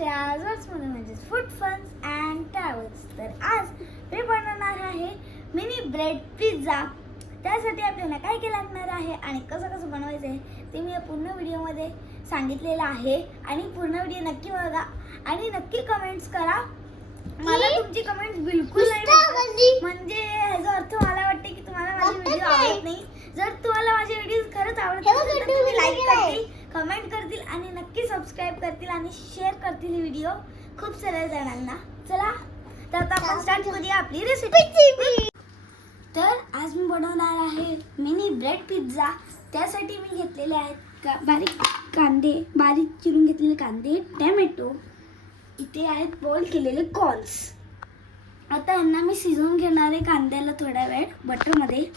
श्रेयाज म्हणजे food फन्स and travels. तर आज मी बनवणार आहे मिनी ब्रेड पिझ्झा. त्यासाठी आपल्याला काय काय लागणार आहे आणि कसं बनवायचं आहे ते मी या पूर्ण व्हिडिओमध्ये सांगितलेलं आहे. आणि पूर्ण व्हिडिओ नक्की बघा आणि नक्की कमेंट्स करा. मला तुमची कमेंट्स बिलकुल नाही म्हणजे ह्याचा अर्थ मला वाटते की तुम्हाला माझे व्हिडिओ आवडत नाही. जर तुम्हाला माझे व्हिडिओ खरंच आवडत असेल तर तुम्ही लाईक करतील, कमेंट करतील आणि नक्की सबस्क्राईब करतील आणि शेअर करतील व्हिडिओ खूप साऱ्या जणांना. चला तर आता आपण स्टार्ट करूया आपली रेसिपी. तर आज मी बनवणार आहे मिनी ब्रेड पिझ्झा. त्यासाठी मी घेतलेले आहेत बारीक कांदे, बारीक चिरून घेतलेले कांदे, टोमॅटो, इथे आहेत बॉईल केलेले कॉर्न्स. आता यांना मी शिजवून घेणार आहे कांद्याला थोडा वेळ बटरमध्ये.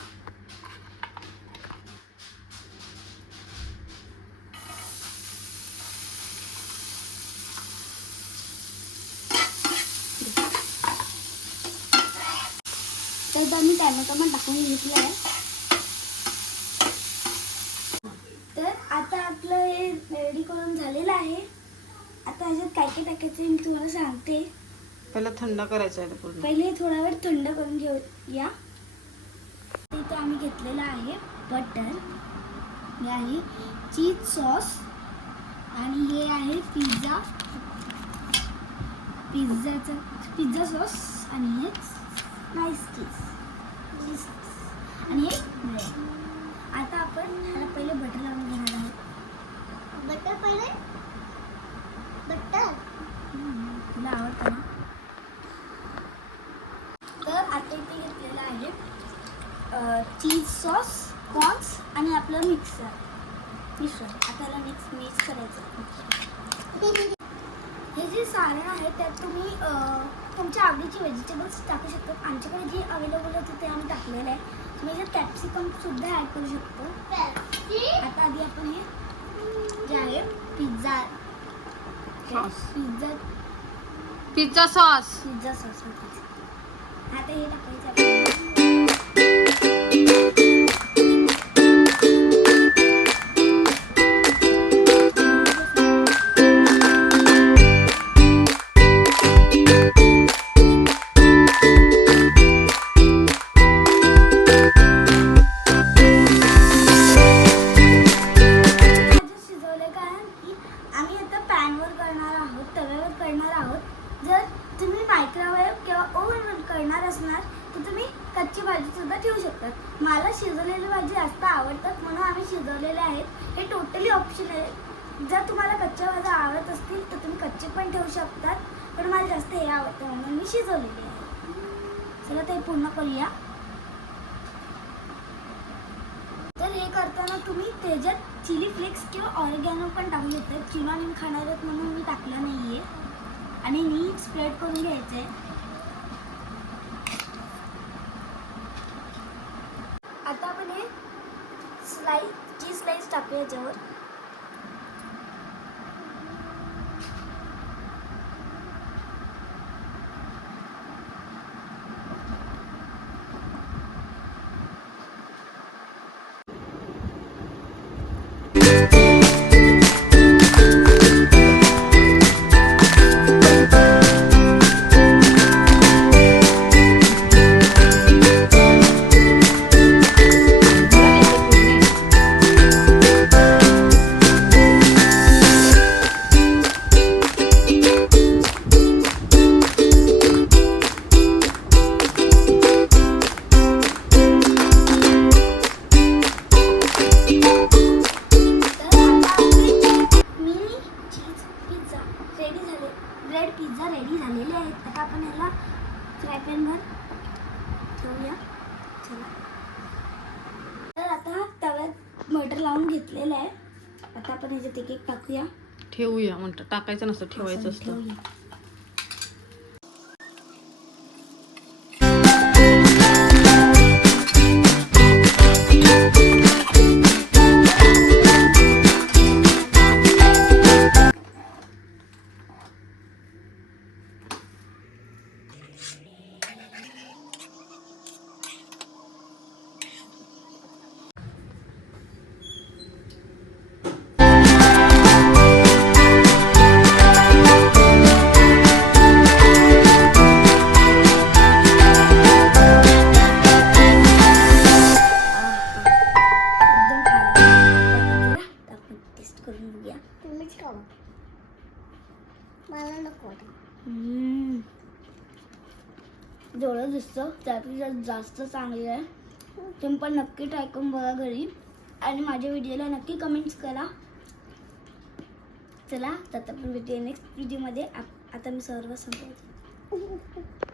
तर मी टोमॅटो पण टाकून घेतलं आहे. तर आता आपलं हे रेडी करून झालेलं आहे. आता ह्याच्यात काय काय टाकायचं मी तुम्हाला सांगते. पहिला थंड करायचं आहे पूर्ण. पहिले थोडा वेळ थंड करून घेऊया. इथे आम्ही घेतलेलं आहे बटर, हे आहे चीज सॉस आणि हे आहे पिझ्झा सॉस आणि हे नाईस चीज आणि हे ब्रेड. आता आपण ह्याला पहिले बटर लावून घेणार आहोत. बटर तुला आवडतं ना. तर आता इथे घेतलेलं आहे चीज सॉस, कॉर्न्स आणि आपलं मिक्सर. आता याला मिक्स करायचं. हे जे सारण आहे त्यात तुम्ही तुमच्या आवडीचे व्हेजिटेबल्स टाकू शकतात. आमच्याकडे जे अवेलेबल होते ते आम्ही टाकलेलं आहे. तुम्ही याच्यात कॅप्सिकम सुद्धा ॲड करू शकतो. आता आधी आपण हे जे आहे पिझ्झा सॉस आता हे टाकायचं. करणार असणार तर तुम्ही कच्ची भाजी सुद्धा ठेवू शकतात. मला शिजवलेली भाजी जास्त आवडतात म्हणून आम्ही शिजवलेले आहेत. हे टोटली ऑप्शन आहे. जर तुम्हाला कच्च्या भाज्या आवडत असतील तर तुम्ही कच्चे पण ठेवू शकतात, पण मला जास्त हे आवडतं म्हणून मी शिजवलेले आहे. चला ते पूर्ण करूया. तर हे करताना तुम्ही त्याच्यात चिली फ्लेक्स किंवा ऑरिगॅनो पण टाकू शकतात. चिली आणि खाणार आहेत म्हणून मी टाकलं नाही आहे. आणि नीट स्प्रेड करून घ्यायचं आहे. आता आपण हे चीज स्लाइस टाकूया याच्यावर. ब्रेड पिझ्झा रेडी झालेले आहेत. आता आपण ह्याला फ्राय पॅनवर ठेवूया. चला तर आता तव्यात बटर लावून घेतलेलं आहे. आता आपण ह्याच्यात एक एक टाकूया. ठेवूया म्हणतं, टाकायचं नसतं, ठेवायचं असतं. मला नको. जेवढं दिसतं त्यापेक्षा जास्त चांगली आहे. तुम्ही पण नक्की ट्राय करून बघा घरी आणि माझ्या व्हिडिओला नक्की कमेंट्स करा. चला तर आपण भेटूया नेक्स्ट व्हिडिओमध्ये. आता मी सर्व संपवते.